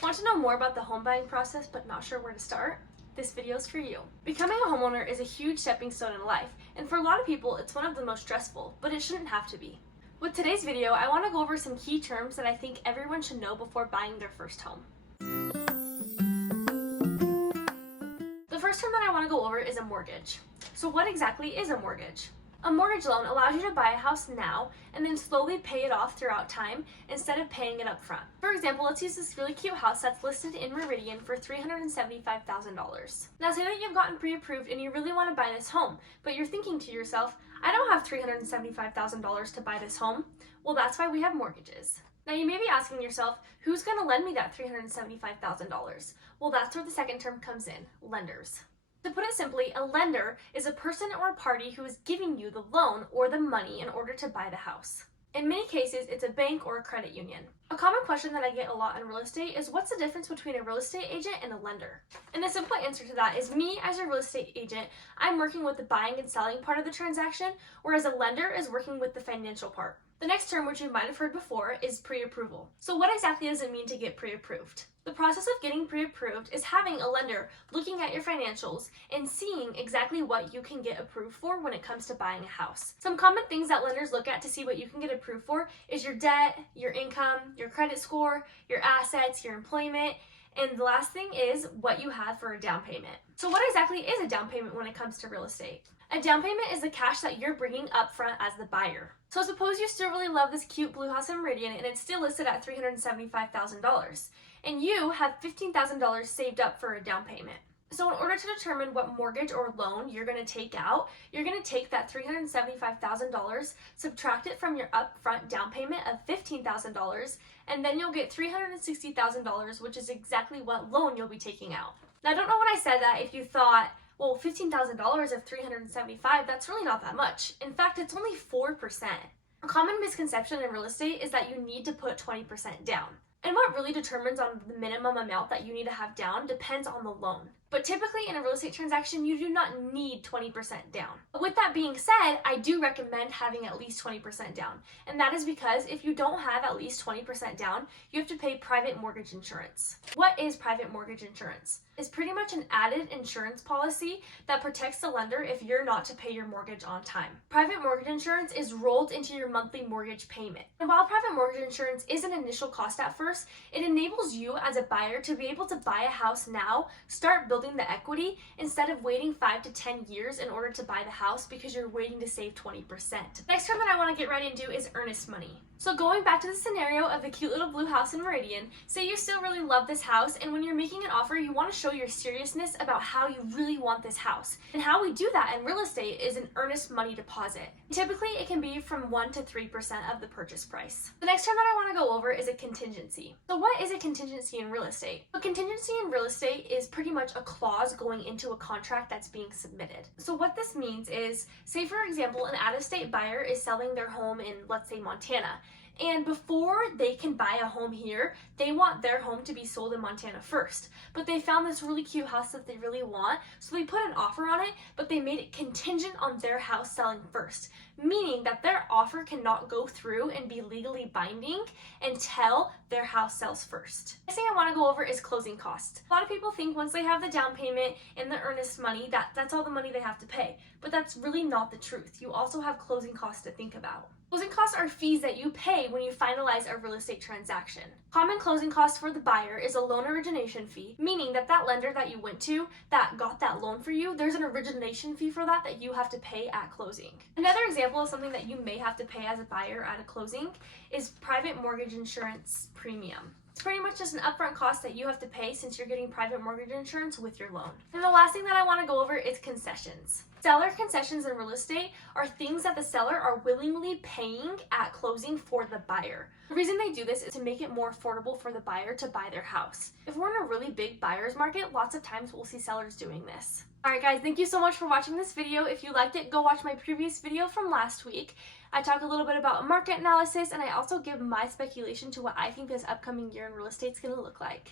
Want to know more about the home buying process but not sure where to start? This video is for you. Becoming a homeowner is a huge stepping stone in life, and for a lot of people it's one of the most stressful, but it shouldn't have to be. With today's video, I want to go over some key terms that I think everyone should know before buying their first home. The first term that I want to go over is a mortgage. So what exactly is a mortgage? A mortgage loan allows you to buy a house now and then slowly pay it off throughout time instead of paying it up front. For example, let's use this really cute house that's listed in Meridian for $375,000. Now say that you've gotten pre-approved and you really want to buy this home, but you're thinking to yourself, I don't have $375,000 to buy this home. Well, that's why we have mortgages. Now you may be asking yourself, who's going to lend me that $375,000? Well, that's where the second term comes in, lenders. To put it simply, a lender is a person or a party who is giving you the loan or the money in order to buy the house. In many cases, it's a bank or a credit union. A common question that I get a lot in real estate is what's the difference between a real estate agent and a lender? And the simple answer to that is me as a real estate agent, I'm working with the buying and selling part of the transaction, whereas a lender is working with the financial part. The next term, which you might have heard before, is pre-approval. So what exactly does it mean to get pre-approved? The process of getting pre-approved is having a lender looking at your financials and seeing exactly what you can get approved for when it comes to buying a house. Some common things that lenders look at to see what you can get approved for is your debt, your income, your credit score, your assets, your employment, and the last thing is what you have for a down payment. So what exactly is a down payment when it comes to real estate? A down payment is the cash that you're bringing up front as the buyer. So suppose you still really love this cute blue house in Meridian and it's still listed at $375,000 and you have $15,000 saved up for a down payment. So in order to determine what mortgage or loan you're going to take out, you're going to take that $375,000, subtract it from your upfront down payment of $15,000, and then you'll get $360,000, which is exactly what loan you'll be taking out. Now, I don't know when I said that if you thought, well, $15,000 of $375,000, that's really not that much. In fact, it's only 4%. A common misconception in real estate is that you need to put 20% down. And what really determines on the minimum amount that you need to have down depends on the loan. But typically in a real estate transaction, you do not need 20% down. But with that being said, I do recommend having at least 20% down. And that is because if you don't have at least 20% down, you have to pay private mortgage insurance. What is private mortgage insurance? It's pretty much an added insurance policy that protects the lender if you're not to pay your mortgage on time. Private mortgage insurance is rolled into your monthly mortgage payment. And while private mortgage insurance is an initial cost at first, it enables you as a buyer to be able to buy a house now, start building the equity, instead of waiting 5 to 10 years in order to buy the house because you're waiting to save 20%. Next term that I want to get right into is earnest money. So going back to the scenario of the cute little blue house in Meridian, say you still really love this house and when you're making an offer, you want to show your seriousness about how you really want this house. And how we do that in real estate is an earnest money deposit. Typically, it can be from 1 to 3% of the purchase price. The next term that I want to go over is a contingency. So what is a contingency in real estate? A contingency in real estate is pretty much a clause going into a contract that's being submitted. So what this means is, say for example, an out-of-state buyer is selling their home in, let's say, Montana. And before they can buy a home here, they want their home to be sold in Montana first. But they found this really cute house that they really want, so they put an offer on it, but they made it contingent on their house selling first, meaning that their offer cannot go through and be legally binding until their house sells first. The next thing I want to go over is closing costs. A lot of people think once they have the down payment and the earnest money, that's all the money they have to pay. But that's really not the truth. You also have closing costs to think about. Closing costs are fees that you pay when you finalize a real estate transaction. Common closing costs for the buyer is a loan origination fee, meaning that lender that you went to that got that loan for you, there's an origination fee for that you have to pay at closing. Another example of something that you may have to pay as a buyer at a closing is private mortgage insurance premium. It's pretty much just an upfront cost that you have to pay since you're getting private mortgage insurance with your loan. And the last thing that I want to go over is concessions. Seller concessions in real estate are things that the seller are willingly paying at closing for the buyer. The reason they do this is to make it more affordable for the buyer to buy their house. If we're in a really big buyer's market, lots of times we'll see sellers doing this. Alright guys, thank you so much for watching this video. If you liked it, go watch my previous video from last week. I talk a little bit about market analysis and I also give my speculation to what I think this upcoming year in real estate is going to look like.